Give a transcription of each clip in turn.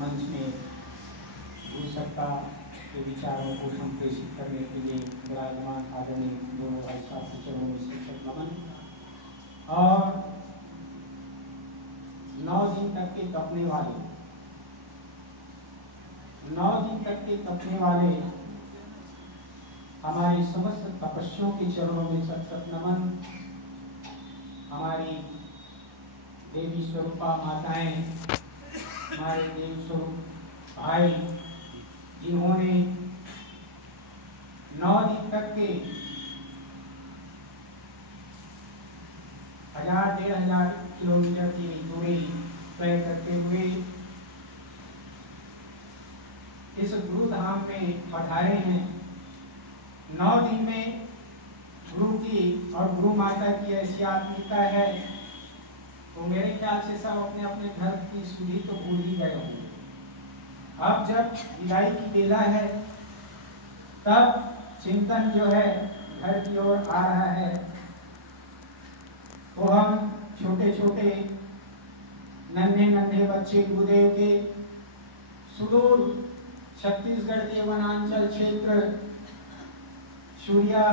मंच में गुरु सत्ता के विचारों को संप्रेषित करने के लिए विराजमान आदरणीय दोनों भाई साहब के चरणों में शिक्षक नमन। और 9 दिन तक के तपने वाले हमारी समस्त तपस्वियों के चरणों में सत नमन। हमारी देवी स्वरूपा माताएं, हमारे देव स्वरूप भाई, जिन्होंने 9 दिन तक के 1000-1500 किलोमीटर की दूरी तय करते हुए इस गुरु धाम में पधारे हैं। 9 दिन में गुरु की और गुरु माता की ऐसी आत्मिकता है तो मेरे ख्याल से सब अपने अपने घर की सुधि तो भूल ही गए होंगे। अब जब विदाई की बेला है तब चिंतन जो है घर की ओर आ रहा है, तो हम छोटे छोटे नन्हे बच्चे गुरुदेव के सुदूर छत्तीसगढ़ के वनांचल क्षेत्र सूर्या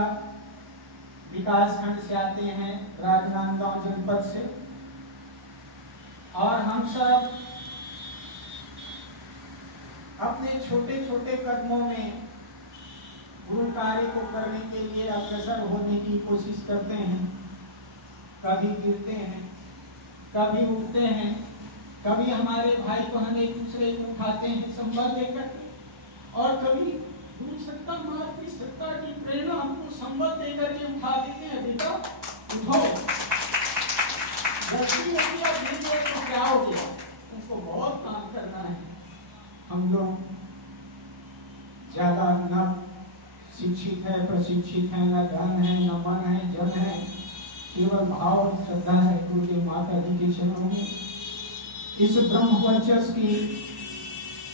विकास खंड से आते हैं, राजनांदगांव जनपद से। और हम सब अपने छोटे छोटे कदमों में गुरु कार्य को करने के लिए अग्रसर होने की कोशिश करते हैं। कभी गिरते हैं, कभी उठते हैं, कभी हमारे भाई बहन एक दूसरे को उठाते हैं संबल देकर, और कभी गुरु सत्ता मातृ सत्ता की प्रेरणा हमको संबल देकर के उठा देते हैं। बेटा उठो, तो क्या हो गया, तुमको बहुत काम करना है। हम लोग ज्यादा न शिक्षित है, प्रशिक्षित है, न धन है, न मन है, जन है, केवल भाव और श्रद्धा है गुरुदेव माता जी के चरणों में। इस ब्रह्म वर्चस्व की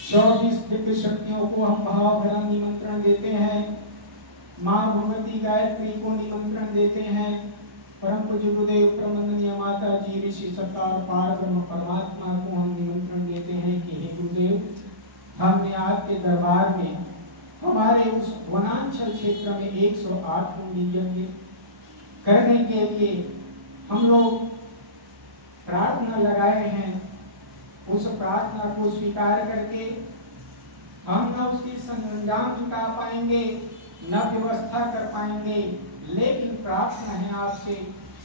24 दिव्य शक्तियों को हम भाव भरा निमंत्रण देते हैं। माँ भगवती गायत्री को निमंत्रण देते हैं। परम पूज्य गुरुदेव प्रबंधनीय माता जी, ऋषि सत्ता और पार ब्रह्म परमात्मा को हम निमंत्रण देते हैं कि हे गुरुदेव, हमने आपके दरबार में हमारे उस वनांचल क्षेत्र में 108 कुंडी यज्ञ करने के लिए हम लोग प्रार्थना लगाए हैं। उस प्रार्थना को स्वीकार करके हम न उसकी संजाम जुटा पाएंगे, न व्यवस्था कर पाएंगे, लेकिन प्रार्थना है आपसे,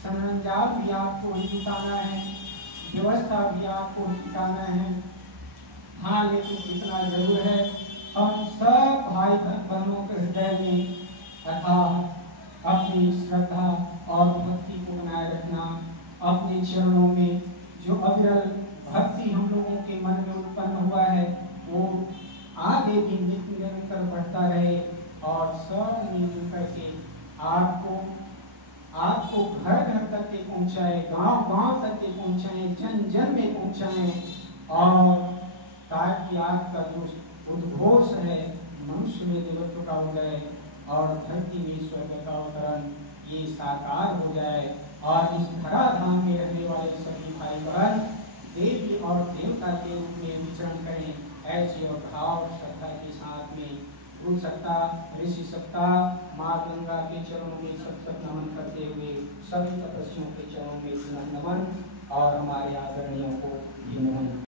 सरंजाम भी आपको जुटाना है, व्यवस्था भी आपको जुटाना है। हाँ, लेकिन इतना जरूर है, हम सब भाई बहनों के हृदय में तथा अपनी श्रद्धा और भक्ति को बनाए रखना, अपने चरणों में जो अविरल भक्ति हम लोगों के मन में उत्पन्न हुआ है वो आगे भी निरंतर बढ़ता रहे, और सब मिलजुल करके आपको घर घर तक के पहुंचाए, गांव गांव तक के पहुंचाए, जन जन में पहुंचाए, और ताकि आपका जो उद्घोष है मनुष्य में देवत्व का उदय और धरती में स्वर्ग का अवतरण ये साकार हो जाए, और इस धराधाम में रहने वाले सभी भाई बहन देवी और देवता के रूप में विचरण करें। ऐसे और भाव श्रद्धा के साथ में गुरु सत्ता, ऋषि सत्ता, माँ गंगा के चरणों में सत नमन करते हुए सभी तपस्वियों के चरणों में नमन, और हमारे आदरणीयों को भी नमन।